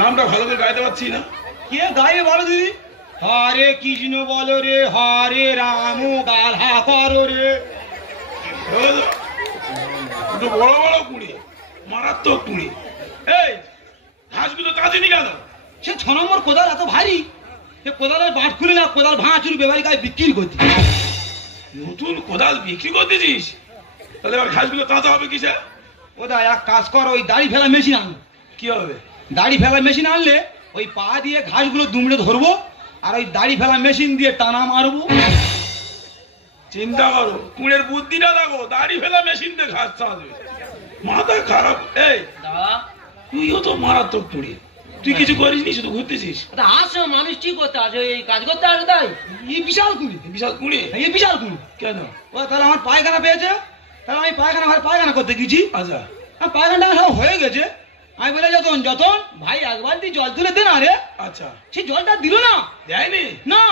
নামটা ভালো করে গাইতে পারছি না। কে গাইবে বলো দিদি? হরে কৃষ্ণ বলো রে, হরে রাম গাধা করো রে। দুটো বড় বড় কুড়ি, মারাত্মক কুড়ি। এই ঘাসগুলো তাজেনি কেন? সে 6 নম্বর কোদাল এত ভারী, সে কোদালের বাঁট খুলে না কোদাল ভাঙাচুর বেবারি গায়ে বিক্রি করতে। নতুন কোদাল বিক্রি করতেছিস? তাহলে এবার ঘাসগুলো তাজা হবে কিসে? ওদা এক কাজ কর, ওই দাড়ি ফেলা মেশিন আন। কি হবে? দাড়ি ফেলা মেশিন আনলে ওই পা দিয়ে ঘাসগুলো দুমড়ে ধরবো, আর ওই দাড়ি ফেলা মেশিন দিয়ে টানা মারবো। চিন্তা করো, কুড়ের বুদ্ধিটা দেখো, দাড়ি ফেলা মেশিন দিয়ে ঘাস চাঁদবে, মাথা খারাপ। এই দাদা তুইও তো মারাত্মক কুড়ি, তুই কিছু করিসনি, শুধু ঘুরতেছিস। আসো মানুষ ঠিক করতে আসে, এই কাজ করতে আসে তাই। এই বিশাল কুড়ি, বিশাল কুড়ি? এই বিশাল কুড়ি কেন? ও তাহলে আমার পায়খানা পেয়েছে, তাহলে আমি পায়খানা করতে গেছি। আচ্ছা, পায়খানাটা সব হয়ে গেছে। আমি বলে যতন ভাই একবার তুই জল তুলে দে না রে। আচ্ছা, সেই জলটা দিল না, দেয়নি না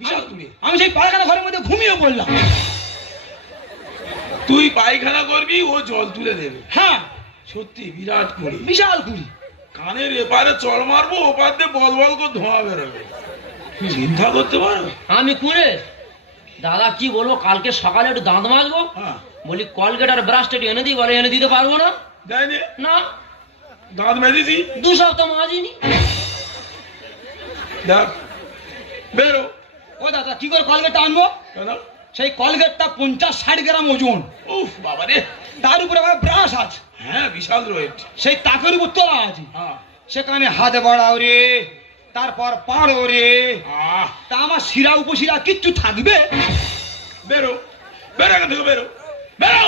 বিশাল কুড়ি। আমি সেই পায়খানা ঘরের মধ্যে ঘুমিয়ে পড়লাম। তুই পায়খানা করবি, ও জল তুলে দেবে? হ্যাঁ সত্যি বিরাট কুড়ি, বিশাল কুড়ি। কানের এপারে চল মারবো, ওপার দিয়ে বল বল করে ধোঁয়া বেরোবে, চিন্তা করতে পারো? আমি কুড়ে দাদা কি বলবো, কালকে সকালে একটু দাঁত মাজবো, হ্যাঁ, বলি কলগেট আর ব্রাশটা একটু এনে দিই, বলে এনে দিতে পারবো না। দেয়নি? না, দাঁত মেজেছি 2 সপ্তাহ মাজিনি। দেখ বেরো। ও দাদা কি করে কলগেটটা আনবো? কেন? সেই কলগেটটা 50-60 গ্রাম ওজন, উফ বাবা রে। তার উপরে আবার ব্রাশ আছে, হ্যাঁ বিশাল রয়েট। সেই তাকের উপর তোলা আছে, হ্যাঁ, সেখানে হাত বাড়াও রে, তারপর পাড়ো রে, আহ, তা আমার শিরা উপশিরা কিচ্ছু থাকবে? বেরো বেরো, এখান থেকে বেরো, বেরো।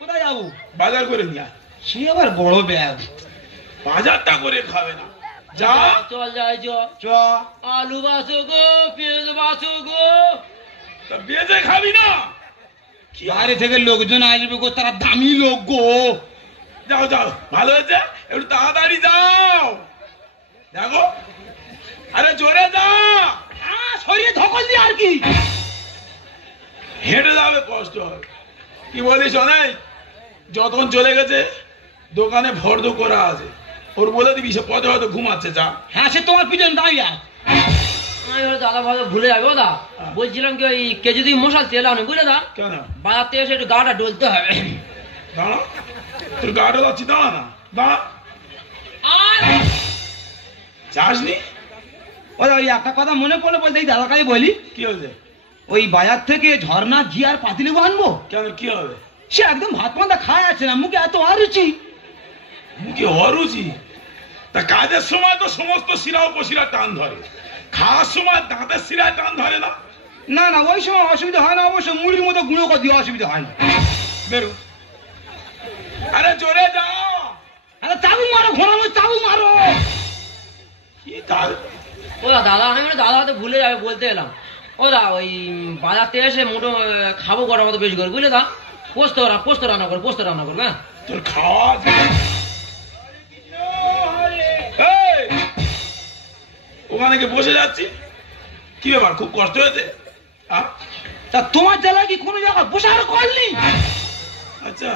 কোথায় যাবো? বাজার করে নিয়ে আয়। সে আবার বড় ব্যাগ। বাজারটা করে খাবে না, যা। চল যাই চ। চ আলু বাসো গো, পেঁয়াজ বাসো গো। তা বেজে খাবি না? কি বাইরে থেকে লোকজন আসবে গো, তারা দামি লোক গো। যাও যাও, ভালো হয়েছে, একটু তাড়াতাড়ি যাও। দেখো, আরে জোরে যা। শরীরে ধকল দিয়ে আর কি, হেঁটে যাবে, কষ্ট হবে। কি বলিস অনেক? যতক্ষণ চলে গেছে দোকানে ভর্দ করা আছে, ওর বলে দিবি সে পথে হয়তো ঘুমাচ্ছে, যা। হ্যাঁ সে তোমার পিছনে দাঁড়িয়ে আছে। আমি বলে দাদা ভাবে ভুলে যাবে দা, বলছিলাম কি ওই কেজি 2 মশাল তেল আনো, বুঝলে দা? কেন? বাজার থেকে এসে একটু গাটা ডলতে হবে। দাঁড়া, তোর গাড়ি যাচ্ছি, দাঁড়া না, দাঁড়া। যাসনি? ওই একটা কথা মনে পড়লে বলতে, এই দাদাকে বলি, কি হয়েছে? ওই বাজার থেকে ঝর্ণা ঘি আর পাতিলেবু আনবো। কেন, কি হবে? সে একদম ভাত পান্তা খায় আছে না, মুখে এত অরুচি। মুখে অরুচি? তা কাজের সময় তো সমস্ত শিরা উপশিরা টান ধরে, খাওয়ার সময় দাঁতের শিরায় টান ধরে না? না না, ওই সময় অসুবিধা হয় না, অবশ্য মুড়ির মতো গুঁড়ো করে দিয়ে অসুবিধা হয় না। বেরো, আরে জোরে যা। আরে চাবু মারো, ঘোরানো চাবু মারো। কি তার? ও দাদা, আমি বলে দাদা হয়তো ভুলে যাবে বলতে এলাম। ও দা ওই বাজার থেকে এসে মোটো খাবো করার মতো বেশি করে, বুঝলে দা? পোস্ত রান্না করবো, হ্যাঁ। তোর খাওয়া আছে? এই, ওখানে কি বসে যাচ্ছি, কি ব্যাপার, খুব কষ্ট হয়েছে? তা তোমার জেলায় কি কোনো জায়গায় বসার করলি? আচ্ছা,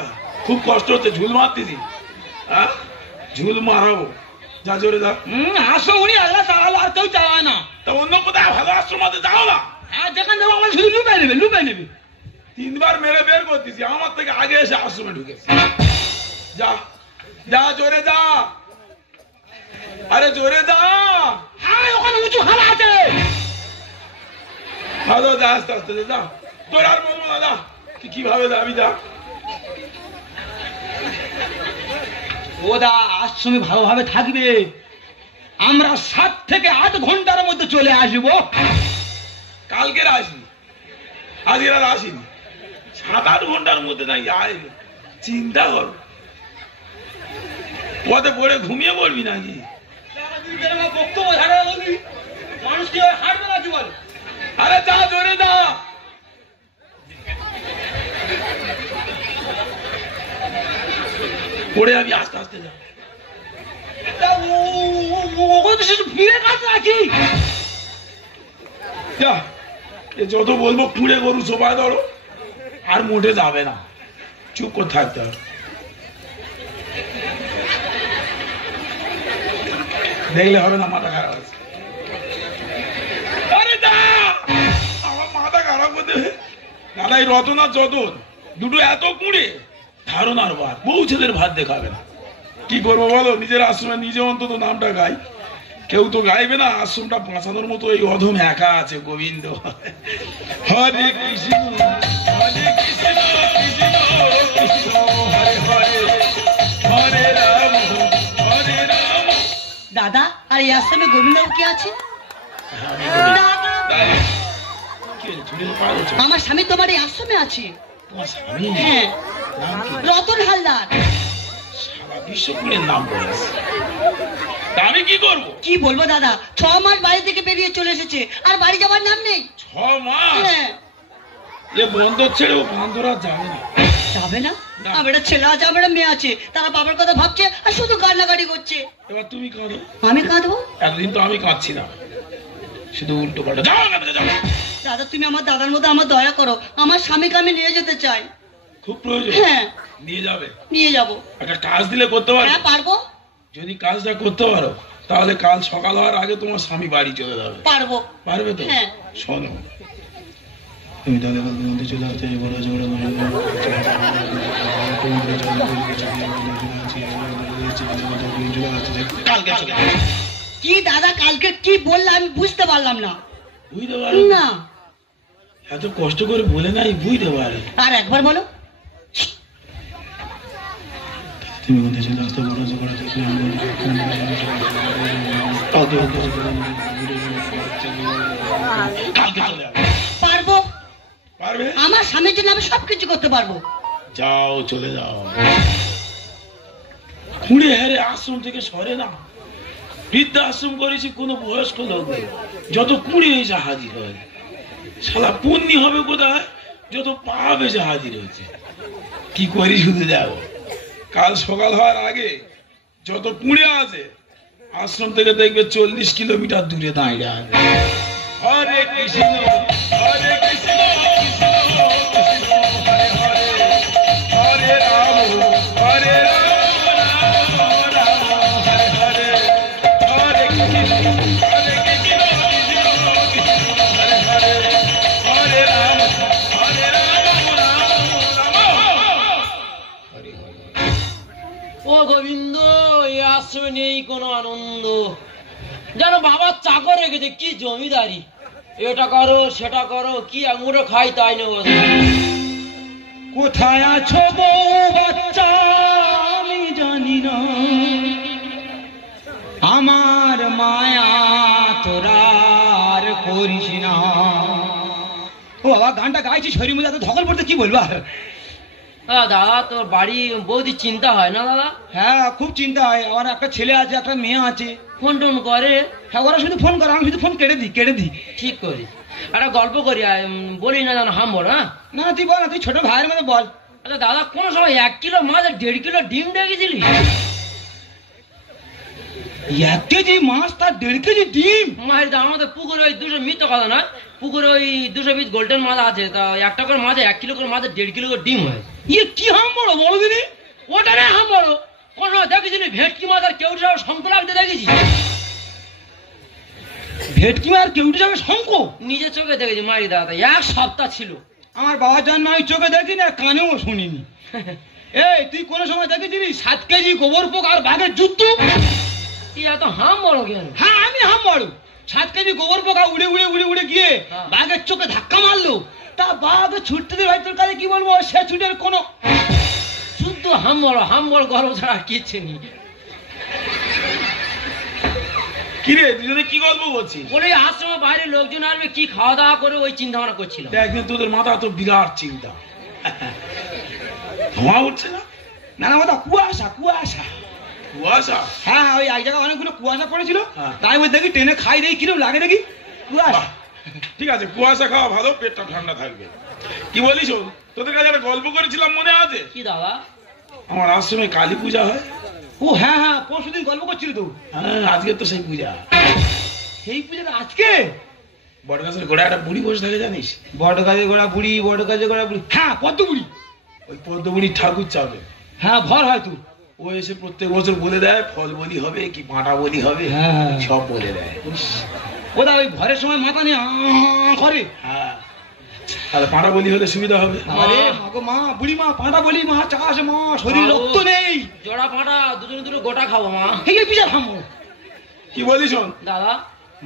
খুব কষ্ট হচ্ছে, ঝুল মারতেছি? ঝুল মারাবো, যা জোরে যা। আসো উনি আল্লাহ তাহলে আর কেউ চায় না। তা অন্য কোথায় ভালো আশ্রমাতে যাও না? আর যেখানে যাবো আমার শুধু লুপে নেবে। 3 বার মেরে বের করতেছি, আমার থেকে আগে এসে আশ্রমে ঢুকেছি। যা যা, জোরে যা, আরে জোরে যা। হ্যাঁ ওখানে উঁচু খালা আছে। ভালো, যা আস্তে আস্তে যা, তোর আর বলবো না, যা। কিভাবে যাবি, যা। ওদা আশ্রমে ভালোভাবে থাকবে, আমরা 7 থেকে 8 ঘন্টার মধ্যে চলে আসবো। কালকের আসবি, আজকের আর আসিনি, 7-8 ঘন্টার মধ্যে নাকি আসবে। চিন্তা কর, পথে পড়ে ঘুমিয়ে পড়বি নাকি? বক্তব্য মানুষ কি হাঁটবে না কি বলে? আরে যা, জোরে যা। পড়ে যাবি, আস্তে আস্তে যা। ফিরে কাজ নাকি? যা, যত বলবো কুড়ে গরু সোপায় ধরো, আর মোটে যাবে না, চুপ করে থাকতে হবে। দেখলে হবে না, মাথা খারাপ আছে। আরে দা, আমার মাথা খারাপ হতে দাদা, এই রতন আর যতন দুটো এত কুঁড়ে, ধারণার ভাত, বউ ছেলের ভাত দেখাবে না। কি করবো বলো, নিজের আশ্রমে নিজে অন্তত নামটা গাই, কেউ তো গাইবে না। আশ্রমটা বাঁচানোর মতো এই অধম একা আছে। গোবিন্দ হরে কৃষ্ণ, হরে কৃষ্ণ, কৃষ্ণ কৃষ্ণ, হরে হরে, হরে রাম, হরে রাম। দাদা, আর এই আশ্রমে গোবিন্দবাবু কে আছে? দাদা, আমার স্বামী তোমার এই আশ্রমে আছে। হ্যাঁ, রতন হালদার। বিশ্বপুরের নাম বলেছে, আমি কি করবো? কি বলবো দাদা, 6 মাস বাড়ি থেকে বেরিয়ে চলে এসেছে, আর বাড়ি যাওয়ার নাম নেই। 6 মাস? হ্যাঁ। এ বন্দর ছেড়ে ও বান্দরা যাবে না। যাবে না? আমার একটা ছেলে আছে, আমার একটা মেয়ে আছে, তারা বাবার কথা ভাবছে আর শুধু কান্নাকাটি করছে। এবার তুমি কাঁদো। আমি কাঁদবো? এতদিন তো আমি কাঁদছি না, শুধু উল্টো পাল্টা। যাও যাও। দাদা, তুমি আমার দাদার মতো আমার দয়া করো, আমার স্বামীকে আমি নিয়ে যেতে চাই। খুব প্রয়োজন? হ্যাঁ, নিয়ে যাবে। নিয়ে যাবো। একটা কাজ দিলে করতে পারো? হ্যাঁ, পারবো। যদি কাজটা করতে পারো তাহলে কাল সকাল হওয়ার আগে তোমার স্বামী বাড়ি চলে যাবে। পারবো। পারবে তো? হ্যাঁ। শোনো, তুমি তাহলে কাল মধ্যে চলে আসতে বড় জোড়া কালকে চলে। কি দাদা, কালকে কি বললে আমি বুঝতে পারলাম না। বুঝতে পারো না। এত কষ্ট করে বলে নাই, বুঝতে পারে। আর একবার বলো। তুমি মধ্যে চলে আসতে বড় জোড়া কালকে চলে আসবে। পারবো। পারবে? আমার স্বামীর জন্য আমি সবকিছু করতে পারবো। যাও, চলে যাও। খুঁড়ে হেরে আশ্রম থেকে সরে না। বৃদ্ধা আশ্রম করেছি কোনো বয়স্ক লোক, যত কুড়ি এসে হাজির হয়। শালা পুণ্যি হবে কোথায়, যত পাপ এসে হাজির হয়েছে। কি করি শুধু যাও, কাল সকাল হওয়ার আগে যত কুড়ে আছে আশ্রম থেকে দেখবে 40 কিলোমিটার দূরে দাঁড়িয়ে আছে। হরে কৃষ্ণ, হরে কৃষ্ণ, কৃষ্ণ কৃষ্ণ, হরে হরে, হরে রাম, হরে রাম, রাম রাম, হরে হরে, হরে কৃষ্ণ, হরে কৃষ্ণ, কৃষ্ণ কৃষ্ণ, হরে হরে, হরে রাম, হরে রাম, রাম রাম, হরে হরে। ও গোবিন্দ, এই আশ্রমে নেই কোনো আনন্দ, যেন বাবার চাকর রেখেছে। কি জমিদারি, এটা করো সেটা করো, কি আঙুরো খাই তাই নেব। কোথায় আছো বউ বাচ্চা আমি জানি না, আমার মায়া তোরা আর করিস না। ও বাবা, গানটা গাইছি শরীর মধ্যে এত ধকল পড়তে, কি বলবো আর। দাদা, তোর বাড়ি বৌদি চিন্তা হয় না দাদা? হ্যাঁ, খুব চিন্তা হয়। আমার একটা ছেলে আছে, একটা মেয়ে আছে। ফোন টোন করে? হ্যাঁ, ওরা শুধু ফোন করে, আমি শুধু ফোন কেটে দিই। ঠিক করি, একটা গল্প করি, বলি না জানো হাম বল। হ্যাঁ না, তুই বল না, তুই ছোট ভাইয়ের মধ্যে বল। আচ্ছা দাদা, কোন সময় 1 কিলো মাছ আর 1.5 কিলো ডিম দেখেছিলি? 1 কেজি মাছ তার 1.5 কেজি ডিম? মায়ের দাম আমাদের পুকুরে ওই 200 মিথ্যা কথা না, পুকুরে ওই 200 পিস গোল্ডেন মাছ আছে, তা একটা করে মাছ 1 কিলো করে মাছ 1.5 কিলো করে ডিম হয়। ইয়ে কি হাম বড় বড় দিদি, ওটা রে হাম বড়। কোন সময় দেখেছিলি ভেটকি মাছ আর কেউ শঙ্কর লাগতে দেখেছি? ভেটকি মাছ আর কেউটি যাবে শঙ্খ? নিজের চোখে দেখেছি মায়ের দাদা, 1 সপ্তাহ ছিল। আমার বাবার জন্য আমি চোখে দেখিনি আর কানেও শুনিনি। এই, তুই কোন সময় দেখেছিলি 7 কেজি গোবর পোক আর বাঘের যুদ্ধ? তুই এত হাম বড় কেন? হ্যাঁ, আমি হাম বড়। 7 কেজি গোবর পোকা উড়ে উড়ে উড়ে উড়ে গিয়ে বাঘের চোখে ধাক্কা মারলো, তা বাঘ ছুটতে দিয়ে ভাই, তোর কাছে কি বলবো, সে ছুটের কোনো শুদ্ধ হাম বড় গর্ব ছাড়া আর কিচ্ছু নেই। কিরে, দুজনে কি গল্প করছিস? বলে আশ্রমের বাইরে লোকজন আসবে, কি খাওয়া দাওয়া করে ওই চিন্তা ভাবনা করছিলাম। একদিন তোদের মাথা তো বিরাট চিন্তা, ধোঁয়া উঠছে না? না না, ওটা কুয়াশা কুয়াশা কুয়াশা? হ্যাঁ, ওই এক জায়গায় অনেকগুলো কুয়াশা পড়েছিল, হ্যাঁ। তাই ওই দেখি টেনে খাই দেখি কিরম লাগে দেখি কুয়াশা। বাহ, ঠিক আছে, কুয়াশা খাওয়া ভালো, পেটটা ঠান্ডা থাকবে। কি বলিস, তোদের কাছে একটা গল্প করেছিলাম মনে আছে? কি দাদা? আমার আশ্রমে কালী পূজা হয়। ও হ্যাঁ হ্যাঁ, পরশুদিন গল্প করছিল তো। হ্যাঁ, আজকে তো সেই পূজা। সেই পূজাটা আজকে? বট গাছের গোড়ায় একটা বুড়ি বসে থাকে, জানিস? বট গাছে গোড়া বুড়ি, বট গাছে গোড়া বুড়ি, হ্যাঁ পদ্ম বুড়ি। ওই পদ্ম বুড়ির ঠাকুর চাবে। হ্যাঁ, ভর হয় তুই। ও এসে প্রত্যেক বছর বলে দেয় ফল বলি হবে কি পাঁটা বলি হবে, হ্যাঁ। সব বলে দেয়। ওদা ওই ঘরের সময় মাথা নিয়ে করে। হ্যাঁ, তাহলে পাঁটা বলি হলে সুবিধা হবে। আরে মাগো মা, বুড়ি মা, পাঁটা বলি মা, চাষ মা, শরীর রক্ত নেই। জোড়া ফাটা দুজনে দুটো গোটা খাবো মা। এই বিশাল হামো। কি বলিস শোন, দাদা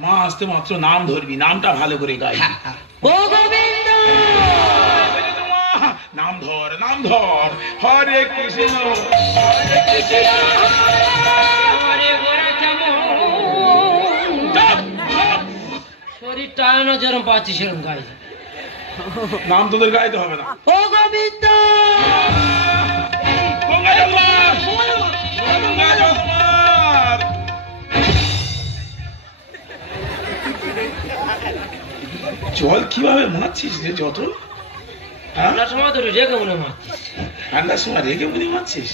মা আসতে মাত্র নাম ধরবি, নামটা ভালো করে গাই। ও গোবিন্দ, নাম ধর, নাম ধর, হরে কৃষ্ণ হরে কৃষ্ণ। আরে ওরা কেমন শরীর টায়ানো যেরকম পাচ্ছি সেরকম গাইছে। নাম তোদের গাইতে হবে না। ও গোবিন্দ, গঙ্গা জল মার, গঙ্গা জল মার। জল কিভাবে মারছিস রে যত? হ্যাঁ, ঠান্ডার সময় তো রেখে মনে মারছিস। ঠান্ডার সময় রেখে মনে মারছিস?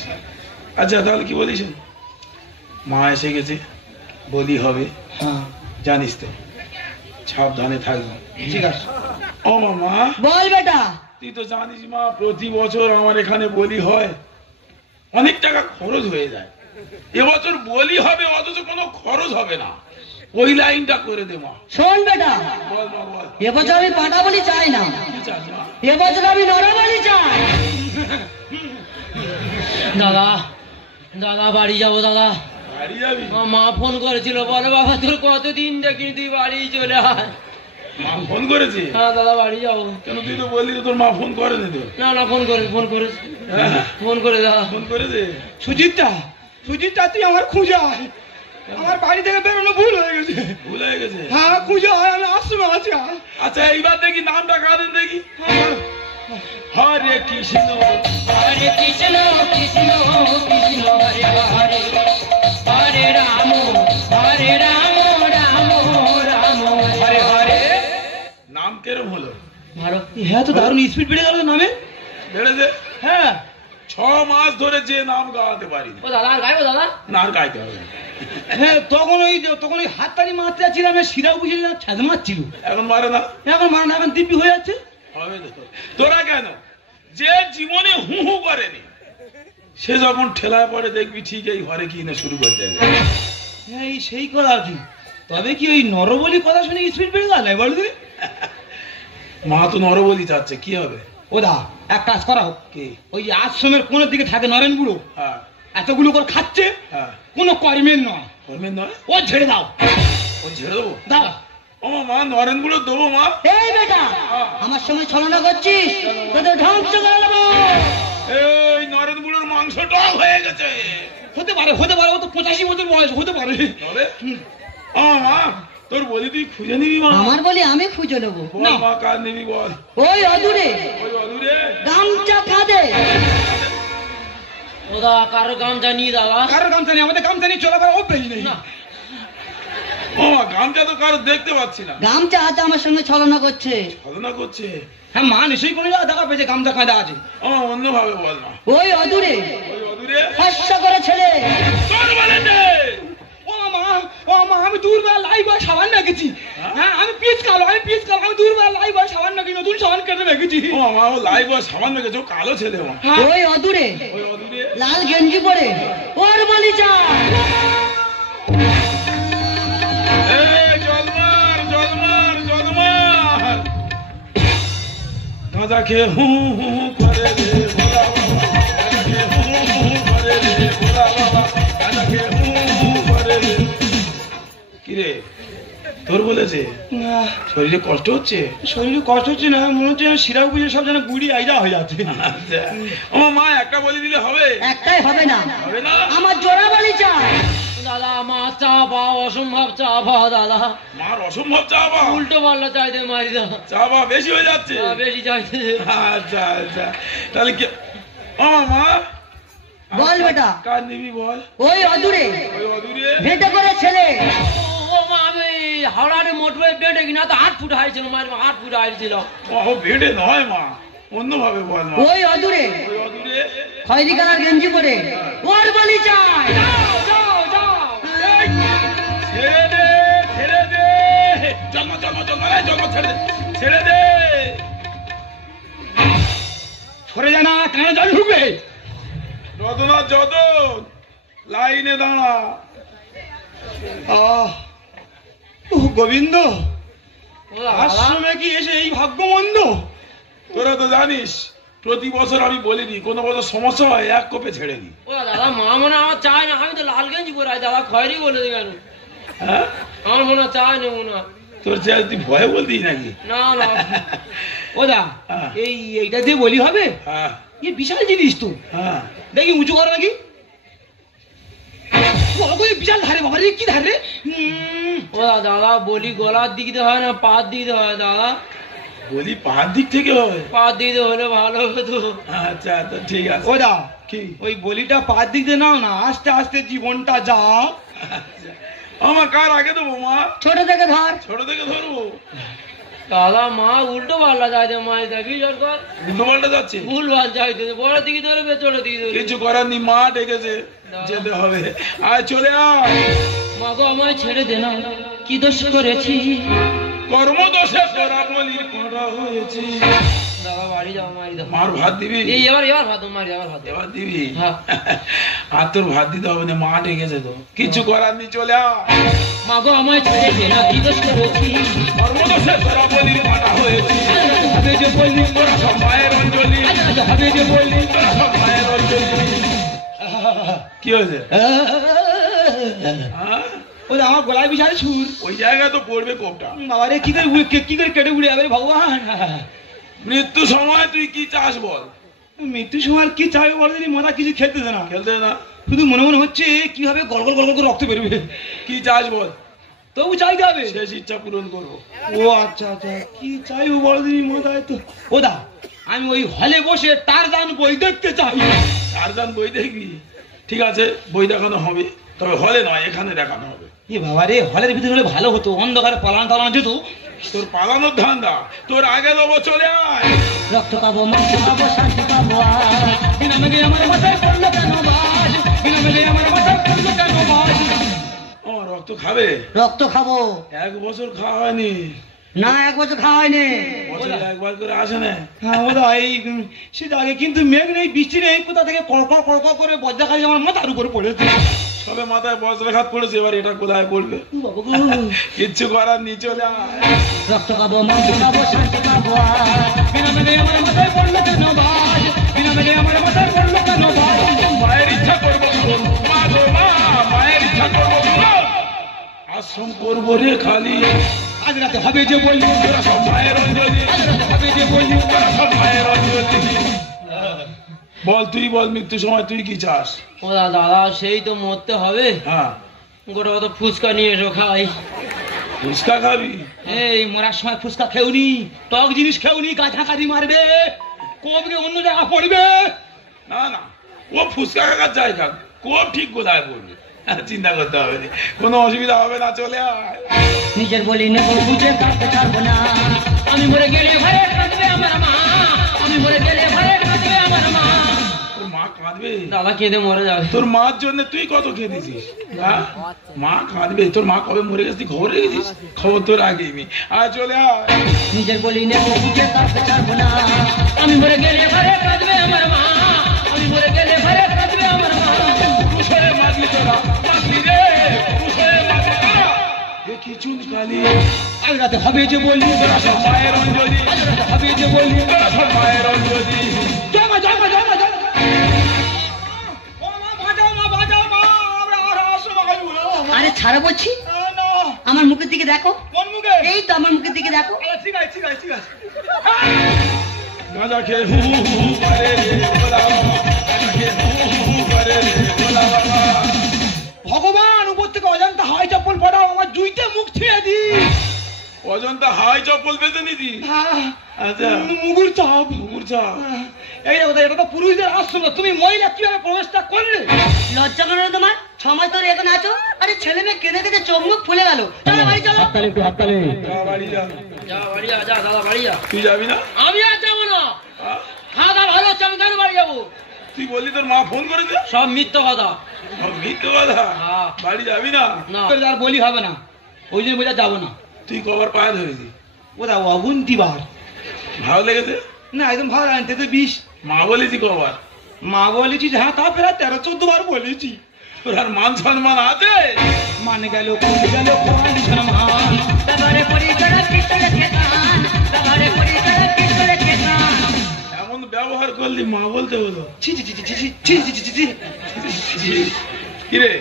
আচ্ছা তাহলে কি বলিস, মা এসে গেছে, বলি হবে, হ্যাঁ জানিস তো, সাবধানে থাকবি। ঠিক আছে। ও মামা, বল বেটা। তুই তো জানিস মা, প্রতি বছর আমার এখানে বলি হয়, অনেক টাকা খরচ হয়ে যায়। এবছর বলি হবে অথচ কোনো খরচ হবে না, ওই লাইনটা করে দে মা। শোন বেটা, বল মা, বল। এবছর আমি পাটা বলি চাই না, কি চাস মা? এবছর আমি নরা বলি চাই। দাদা দাদা বাড়ি যাবো দাদা। বাড়ি যাবি? মা ফোন করেছিল, বলে বাবা তোর কতদিন দেখিনি, তুই বাড়ি চলে আয়। মা ফোন করেছে? হ্যাঁ দাদা বাড়ি যাবো। কেন তুই তো বললি তো তোর মা ফোন করেনি তো? না না ফোন করে হ্যাঁ, ফোন করে দাদা। ফোন করেছে? সুজিতটা, সুজিতটা তুই আমার খুঁজে আয়, আমার বাড়ি থেকে বেরোনো ভুল হয়ে গেছে। ভুল হয়ে গেছে? হ্যাঁ খুঁজে আয়, আমি আশ্রমে আছি। আচ্ছা এইবার দেখি নামটা কাঁদেন দেখি। হরে কৃষ্ণ হরে কৃষ্ণ কৃষ্ণ কৃষ্ণ হরে হরে, হরে রাম রাম রাম হরে হরে। নাম কেরম হলো? মারো। হ্যাঁ তো দারুণ স্পিড বেড়ে গেল নামে। বেড়েছে? হ্যাঁ 6 মাস ধরে যে নাম গাওয়াতে পারিনি। ও দাদা আর গাইবো দাদা? না আর গাইতে হবে না। হ্যাঁ, তখন ওই হাততালি মারতে যাচ্ছিলাম, শিরাও বুঝে ছাদ মারছিল। এখন মারে না? এখন মানে না, এখন দিব্যি হয়ে যাচ্ছে। হবে তো। তোরা কেন, যে জীবনে হু হু করেনি সে যখন ঠেলায় পড়ে দেখবি ঠিক এই ঘরে কি না শুরু করে দেবে। হ্যাঁ এই সেই কথা আর কি। তবে কি ওই নরবলি কথা শুনে স্পিড বেড়ে গেল বল তুই? মা তো নরবলি চাচ্ছে, কি হবে? ওদা এক কাজ করা হোক, কি? ওই যে আশ্রমের কোণের দিকে থাকে নরেন বুড়ো, হ্যাঁ এতগুলো করে খাচ্ছে, হ্যাঁ, কোনো কর্মের নয়, কর্মের নয়, ও ছেড়ে দাও। ও ছেড়ে দেবো? দাও। ও মা, নরেনগুলো দেবো মা? এই বেটা, আমার সঙ্গে ছলনা করছিস, তোদের ধ্বংস করে দেবো। এই নরেনগুলোর মাংস টক হয়ে গেছে। হতে পারে, হতে পারে, ও তো 85 বছর বয়স, হতে পারে। তবে ও মা, তোর বলি তুই খুঁজে নিবি মা? আমার বলি আমি খুঁজে নেবো। বল মা, কার নিবি বল? ওই অদূরে ওই অদূরে গামছা কাঁদে। ওদা কারো গামছা নিয়ে দাদা। কারোর গামছা নেই, আমাদের গামছা নিয়ে চলাবার অভ্যেস নেই। না ও মা, গামছা তো কারো দেখতে পাচ্ছি না। গামছা হাতে আমার সঙ্গে ছলনা করছে। সাধনা করছে। হ্যাঁ মা নিশ্চয়ই কোনো জায়গা দেখা পেয়েছে গামছা কাঁদা আছে। ও অন্য ভাবে বল মা। ওই অদূরে ওই অদূরে ফর্সা করে ছেলে। তোর বলেছে? ও মা, আমি দূরবেলা লাইভ আর সাবান রেখেছি। হ্যাঁ আমি পিস কালো, আমি দূরবেলা লাইভ আর সাবান রেখেছি, নতুন সাবান কেটে রেখেছি। ও মা, ও লাইভ আর সামান মেখেছে, ও কালো ছেলে মা। হ্যাঁ ওই অদূরে ওই অদূরে লাল গেঞ্জি পরে ওর বলি চাই। এই জল মার, জল মার, জল মার। গাঁজা খেয়ে হু হু হু করে রে ভোলা বাবা, গাঁজা খেয়ে হু হু হু করে রে ভোলা বাবা, গাঁজা খেয়ে হু হু হু করে রে। কিরে তোর বলেছে? শরীরে কষ্ট হচ্ছে? শরীরে কষ্ট হচ্ছে না, মনে হচ্ছে শিরা বুঝে সব যেন গুড়ি আইজা হয়ে যাচ্ছে। আচ্ছা, ও মা একটা বলি দিলে হবে? একটাই হবে না, হবে না? আমার জোড়া বলি চাই। দাদা মা চা পাও, অসম্ভব চা পাও দাদা। মার অসম্ভব চাবা? উল্টো পাল্লা চাইতে মারি দাদা। চাবা বেশি হয়ে যাচ্ছে? বেশি চাইতে। আচ্ছা আচ্ছা, তাহলে কি? ও মা বল বেটা। কার নিবি বল? ওই অদূরে ওই অদূরে ভেটে করে ছেলে। ও মা, আমি হাওড়ারে মোটরে বেটে কিনা তো 8 ফুট হাইট ছিল, 8 ফুট হাইট ছিল। ও ভেটে নয় মা, অন্য ভাবে বল মা। ওই অদূরে ওই অদূরে খয়েরি কালার গেঞ্জি পরে ওর বলি চাই। যাও যাও যাও। ছেড়ে দে, ছেড়ে দে, জন্ম জন্ম জন্ম জন্ম ছেড়ে দে, ছেড়ে দে। সরে যা না, কানে জল ঢুকবে। রতনাথ যতন লাইনে দাঁড়া। ও গোবিন্দ, ও দাদা, আশ্রমে কি এসে এই ভাগ্যমন্দ? তোরা তো জানিস প্রতি বছর আমি বলিনি, কোনো বছর সমস্যা হয় এক কোপে ছেড়ে দিই। ও দাদা, মা মনে হয় আমার চায় না, আমি তো লাল গেঞ্জি পরে আছি, দাদা খয়েরি বলে দিই কেন? হ্যাঁ, আমার মনে হয় চায় না, মনে হয়। তোর চেয়ে তুই ভয়ে বলতি নাকি? না না, ও দা, হ্যাঁ। এইটা দিয়ে বলি হবে? হ্যাঁ এ বিশাল জিনিস তো, হ্যাঁ, দেখি উঁচু করো নাকি। বিশাল ধারে বাবা রে, কি ধারে? ও দাদা, বলি গলার দিক দিয়ে হয় না পার দিক দিয়ে হয় দাদা? বলি পাহাড় দিক থেকে হয়। পার দিক দিয়ে হলে ভালো হবে তো। আচ্ছা তো ঠিক আছে। ও দা, কি? ওই বলিটা পার দিক দিয়ে নাও না, আস্তে আস্তে জীবনটা যাও। আচ্ছা, আমার কার আগে দেবো মা? ছোট থেকে ধর। ছোট থেকে ধরবো? দাদা মা উল্টো পাল্লা যাইতে, মা দেখি সরকার উল্টো পাল্টা যাচ্ছে। ভুল ভাল যাইতে, বড় দিকে ধরবে ছোট দিকে ধরবে। কিছু করার নি, মা ডেকেছে, যেতে হবে। আয় চলে আয়। মা গো আমায় ছেড়ে দে না, কি দোষ করেছি? কর্মদোষে তোরা বলির করা হয়েছে। দাদা বাড়ি যাও, মারি দাও। মার ভাত দিবি? এই এবার ভাত মারি, এবার ভাত এবার দিবি? হ্যাঁ। আর তোর ভাত দিতে হবে না, মা ডেকেছে তো। কিছু করার নি, চলে আয়। মা গো আমায় ছেড়ে দে না, কি দোষ করেছি? কর্মদোষে তোরা বলির করা হয়েছে। হবে যে বললি, তোরা সব মায়ের অঞ্জলি, হবে যে বললি। তোরা সব মায়ের অঞ্জলি। কি হয়েছে? হ্যাঁ? ও দা, আমার গলায় বিশাল সুর। ওই জায়গায় তো পড়বে কোপটা। বাবা রে, কি করে কেটে উড়ে যাবে রে ভগবান। মৃত্যু সময় তুই কি চাস বল? মৃত্যুর সময় কি চাই বলে, মাথা কিছু খেলতেছে না, খেলতে না? শুধু মনে মনে হচ্ছে কিভাবে গল গল গল গল করে রক্ত বেরোবে। কি চাস বল? তবু চাইতে হবে। শেষ ইচ্ছা পূরণ করবো। ও আচ্ছা আচ্ছা, কি চাইবো বড় দিদি মাথায় তো। ও দা, আমি ওই হলে বসে টারজান বই দেখতে চাই। টারজান বই দেখবি? ঠিক আছে, বই দেখানো হবে, তবে হলে নয়, এখানে দেখানো হবে। এ বাবা রে, হলের ভিতরে হলে ভালো হতো, অন্ধকারে পালানো টালানো যেত। তোর পালানোর ধান্দা, তোর আগে দেবো, চলে আয়। রক্ত পাবো, মাংস পাবো, শান্তি পাবো আজ। বিনা মেঘে আমার মাথায় পড়লো কেন বাজ? বিনা মেঘে আমার মাথায় পড়লো কেন বাজ? ও রক্ত খাবে? রক্ত খাবো 1 বছর খাওয়া হয়নি, না, 1 বছর খাওয়া হয়নি। বছরে একবার করে আসে না। হ্যাঁ ও দা, এই সেটা আগে কিন্তু মেঘ নেই, বৃষ্টি নেই, কোথা থেকে কড়কড় কড়কড় করে বজ্জা খাই আমার মাথার উপরে পড়েছে। সবে মাথায় বজ্রাঘাত পড়েছে, এবার এটা কোথায় পড়বে? বাবা গো। কিচ্ছু করার নি, চলে আয়। রক্ত পাবো, মাংস পাবো, শান্তি পাবো আজ। বিনা মেঘে আমার মাথায় পড়লো কেন বাজ? বিনা মেঘে আমার মাথায় পড়লো কেন বাজ? মায়ের ইচ্ছা করবো পূরণ, মা গো মা, মায়ের ইচ্ছা করবো পূরণ। আশ্রম করবো রে খালি, আজ রাতে হবে যে বললি, তোরা সব মায়ের অঞ্জলি, আজ রাতে হবে যে বললি। তোরা সব মায়ের অঞ্জলি। বল, তুই বল, মৃত্যুর সময় তুই কি চাস? ও দাদা, সেই তো মরতে হবে, হ্যাঁ, গোটা কত ফুচকা নিয়ে এসো খাই। ফুচকা খাবি? এই মরার সময় ফুচকা খেউনি, টক জিনিস খেউনি, গাছা কারি মারবে, কবরে অন্য জায়গা পড়বে। না না, ও ফুচকা খাওয়ার জায়গা, কোপ ঠিক কোথায় পড়বে, চিন্তা করতে হবে না, কোনো অসুবিধা হবে না, চলে আয়। নিজের বলি নেবো, বুঝে কাঁদতে ছাড়বো না। আমি মরে গেলে ঘরে কাঁদবে আমার মা, আমি মরে গেলে ঘরে কাঁদবে আমার মা। তোর মা কাঁদবে? দাদা কেঁদে মরে যাবে। তোর মার জন্য তুই কত কেঁদেছিস? হ্যাঁ, মা কাঁদবে? তোর মা কবে মরে গেছে তুই খবর রেখেছিস? খবর তোর আগেই নি। আয় চলে আয়। নিজের বলি নেবো, বুঝে কাঁদতে ছাড়বো না। আমি মরে গেলে ঘরে কাঁদবে আমার মা, আমি মরে গেলে ঘরে কাঁদবে আমার মা। পুরুষের মাঝি তোরা, মাঝি রে, পুরুষের মাঝি তোরা। দেখি চুনকালি, আজ রাতে হবে যে বললি, তোরা সব মায়ের অঞ্জলি, আজ রাতে হবে যে বললি। তোরা সব মায়ের অঞ্জলি। জমা জমা জমা জমা। ও মা, বাঁচাও মা, বাঁচাও মা, আমরা আর আশ্রমে আসবো না। আরে ছাড়া বলছি, না, আমার মুখের দিকে দেখো। কোন মুখে? এই তো আমার মুখের দিকে দেখো। আচ্ছা, ঠিক আছে ঠিক আছে ঠিক আছে। গাঁজা খেয়ে হু হু হু হু করে রে ভোলা বাবা, গাঁজা খেয়ে হু হু হু হু করে রে ভোলা বাবা। ভগবান, উপর থেকে অজান্তা হাই চপ্পল পড়াও, আমার জুইতে মুখ ছিঁড়ে দি। অজন্তা হাই চপ্পল বেঁধে নিতি? আচ্ছা, মুগুর চাপ। কুকুর চা। এই দেখো, এটা তো পুরুষদের আশ্রম, তুমি মহিলা কিভাবে প্রবেশটা করলে? লজ্জা করো না তোমার? 6 মাস ধরে এখানে আছো, আরে ছেলে মেয়ে কেঁদে কেঁদে চোখ মুখ ফুলে গেল। চলো বাড়ি চলো। যা বাড়ি যা। যা বাড়ি যা, যা দাদা বাড়ি যা। তুই যাবি না? আমি আর যাবো না, আহ? খাওয়া দাওয়া ভালো হচ্ছে, আমি কেন বাড়ি যাবো? তুই বললি তোর মা ফোন করেছে? সব মিথ্যা কথা। মিথ্যে কথা। হ্যাঁ। বাড়ি যাবি না? না আর বলি হবে না, ওই জন্য বোঝা যাবো না। তুই কবার পায়ে ধরেছি? ওরা অগুন্তি বার। ভালো লেগেছে? না, একদম ভালো আনতে তো 20। মা বলেছি কবার? মা বলেছি হ্যাঁ, তা প্রায় 13-14 বার বলেছি। তোর আর মান সম্মান আছে? মান গেল কমে গেল মান সম্মান। বাবারে পরিচয় পিস্তলে খেতান, বাবারে পরিচয় পিস্তলে খেতান। এমন ব্যবহার করলি মা বলতে হলো? ছি ছি ছি ছি ছি ছি ছি ছি ছি। কিরে,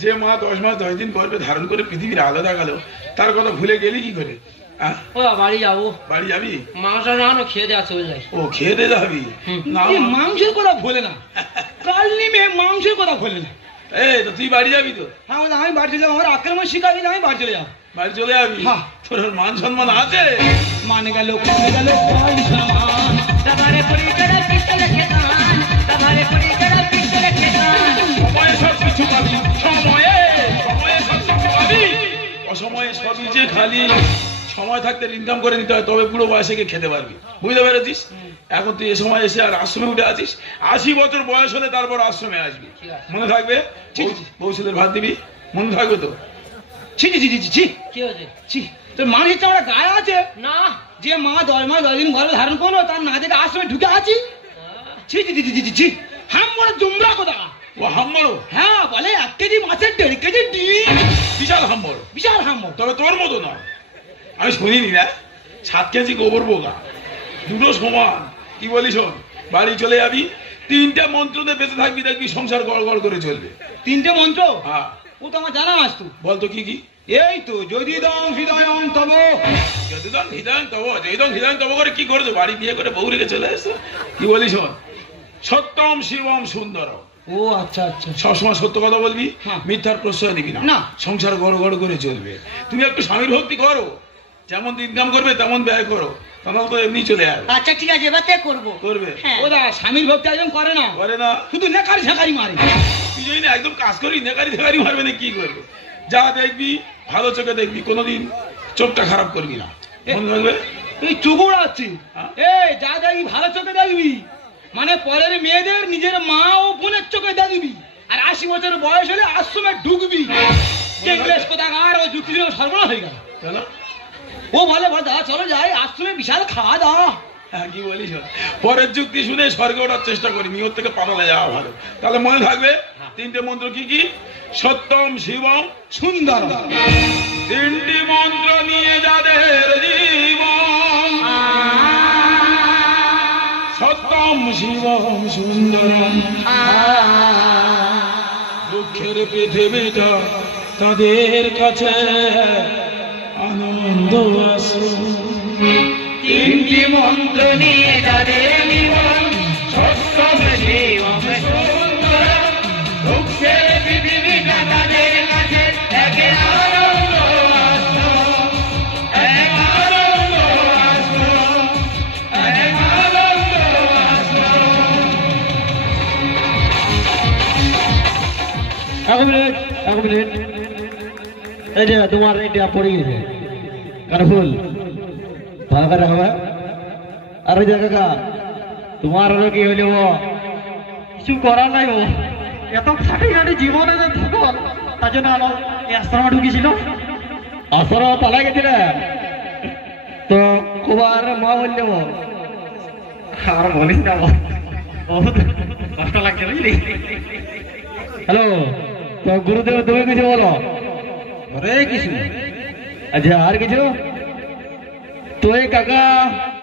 যে মা 10 মাস 10 দিন গর্ভে ধারণ করে পৃথিবীর আলো দেখালো, তার কথা ভুলে গেলি কি করে? ও বাড়ি যাবো। বাড়ি যাবি? মাংস না খেয়ে দেওয়া চলে যায়। ও খেতে যাবি? না এই মাংসের কথা ভোলে না, কাল নিমে মাংসের কথা ভোলে না। এই তো তুই বাড়ি যাবি তো? হ্যাঁ, আমি বাড়ি চলে যাবো। আমার আক্রমণ শিখাবি না, আমি বাড়ি চলে যাবো। বাড়ি চলে যাবি? হ্যাঁ। তোর আর মান সম্মান আছে? মান গেল কমে গেল মান সম্মান। বাবারে পরিচয় পিস্তলে খেতান, বাবারে পরিচয় পিস্তলে খেতান। সময়ে সব কিছু পাবি, সময়ে সব কিছু পাবি। অসময়ে সবই যে খালি। সময় থাকতে ইনকাম করে নিতে হয়, তবে বুড়ো বয়সে গিয়ে খেতে পারবি। বুঝতে পেরেছিস? এখন তুই এ সময় এসে আর আশ্রমে উঠে আছিস। 80 বছর বয়স হলে তারপর আশ্রমে আসবি। মনে থাকবে? বউ ছেলের ভাত দিবি, মনে থাকবে তো? ছি ছি ছি ছি ছি। কি হয়েছে? ছি, তোর মানুষের চামড়া গায়ে আছে? না। যে মা 10 মাস 10 দিন গর্ভে ধারণ করলো, তার না দেখে আশ্রমে ঢুকে আছি? ছি ছি ছি ছি ছি ছি। হাম বড় দুমরা কোথা? ও হাম্বড়ো? হ্যাঁ, বলে 1 কেজি মাছের 1.5 কেজি ডিম। বিশাল হাম্বড়ো। বিশাল হাম্বড়। তবে তোর মতো না। আমি শুনিনি না 7 কেজি গোবর বোগা, দুটো সমান। কি বলিস? শোন, বাড়ি চলে যাবি, 3টে মন্ত্রতে বেঁচে থাকবি, দেখবি সংসার গড়গড় করে চলবে। 3টে মন্ত্র? হ্যাঁ। ও তো আমার জানা আস। তো বলতো কি কি? এই তো যদি দম হৃদয়ম তব। যদিদং হৃদয়ং তব, যদিদং হৃদয়ং তব করে কি করেছো? বাড়ি বিয়ে করে বউ রেখে চলে এসছো। কি বলিস? শোন, সত্যম শিবম সুন্দরম। ও আচ্ছা আচ্ছা। সবসময় সত্য কথা বলবি, হ্যাঁ। মিথ্যার প্রশ্রয় দিবি না। না। সংসার গড়গড় করে চলবে। তুমি একটু স্বামীর ভক্তি করো, যেমন ইনকাম করবে তেমন ব্যয় করো, তাহলে তো এমনি চলে যাবে। আচ্ছা ঠিক আছে, এবার থেকে করবো। করবে? হ্যাঁ। ও দা স্বামীর ভক্তি একদম করে না, করে না। শুধু নেকারি ঝাঁকারি মারে। তুই যদি না একদম কাজ করি, নেকারি ঝেকারি মারবে না, কি করবে? যা দেখবি ভালো চোখে দেখবি, কোনোদিন চোখটা খারাপ করবি না। মনে থাকবে? এই চোখড় আছে। হ্যাঁ। এই যা দেখবি ভালো চোখে দেখবি, মানে পরের মেয়েদের নিজের মা ও বোনের চোখে দেখবি। আর 80 বছর বয়স হলে আশ্রমে ঢুকবি। ইংরেজ কোথাকার ও যুক্তি সর্বনাশ হয়ে গেল। কেন? ও বলে দাদা চলো যাই, আশ্রমে বিশাল খাওয়া দাওয়া। হ্যাঁ, কি বলিস? পরের যুক্তি শুনে স্বর্গে ওঠার চেষ্টা করি, ওর থেকে পাতালে যাওয়া ভালো। তাহলে মনে থাকবে 3টে মন্ত্র কি কি? সত্যম শিবম সুন্দর। 3টি মন্ত্র নিয়ে যাদের জীবন, সত্যম শিবম সুন্দরম। দুঃখের পৃথিবীটা তাদের কাছে আনন্দ আশ্রম। 3টি মন্ত্র নিয়ে যাদের জীবন, সত্যম শিবম সুন্দরম। দুঃখের পৃথিবীটা তাদের কাছে এক আনন্দ আশ্রম, এক আনন্দ আশ্রম, এক আনন্দ আশ্রম। 1 মিনিট 1 মিনিট। এই যে তোমার এটা পড়ে গেছে কারফুল, ভালো করে রাখবে। আর ওই যে কাকা, তোমার হলো কি হইল? কিছু করার নাই। ও এত খাটি খাটি জীবনে যে থাকো, তার জন্য আমার এই আশ্রমে ঢুকেছিল। আশ্রমে পালাই গেছিলে তো কবার মা বললে আর বলিস না, বহুত কষ্ট লাগছে বুঝলি। হ্যালো, তো গুরুদেব তুমি কিছু বলো। আরে কিছু। আচ্ছা আর কিছু? তো এই কাকা